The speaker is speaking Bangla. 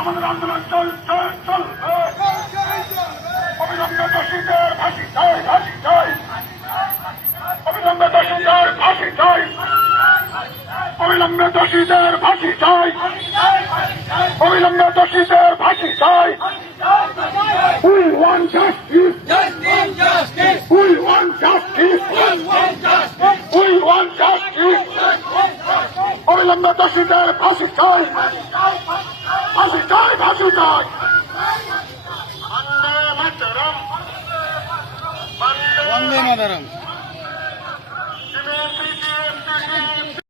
আমাদের আন্দোলন চলবে অবিলম্বে দোষীদের ফাঁসি চাই, ফাঁসি চাই, অবিলম্বে দোষীদের ফাঁসি চাই, অবিলম্বে দোষীদের ফাঁসি চাই, অবিলম্বে দোষীদের ফাঁসি চাই। We want justice. We want justice. We want justice. অবিলম্বে দোষীদের ফাঁসি চাই, ফাঁসি চাই, ফাঁসি চাই। বন্দে মাতরম, বন্দে মাতরম।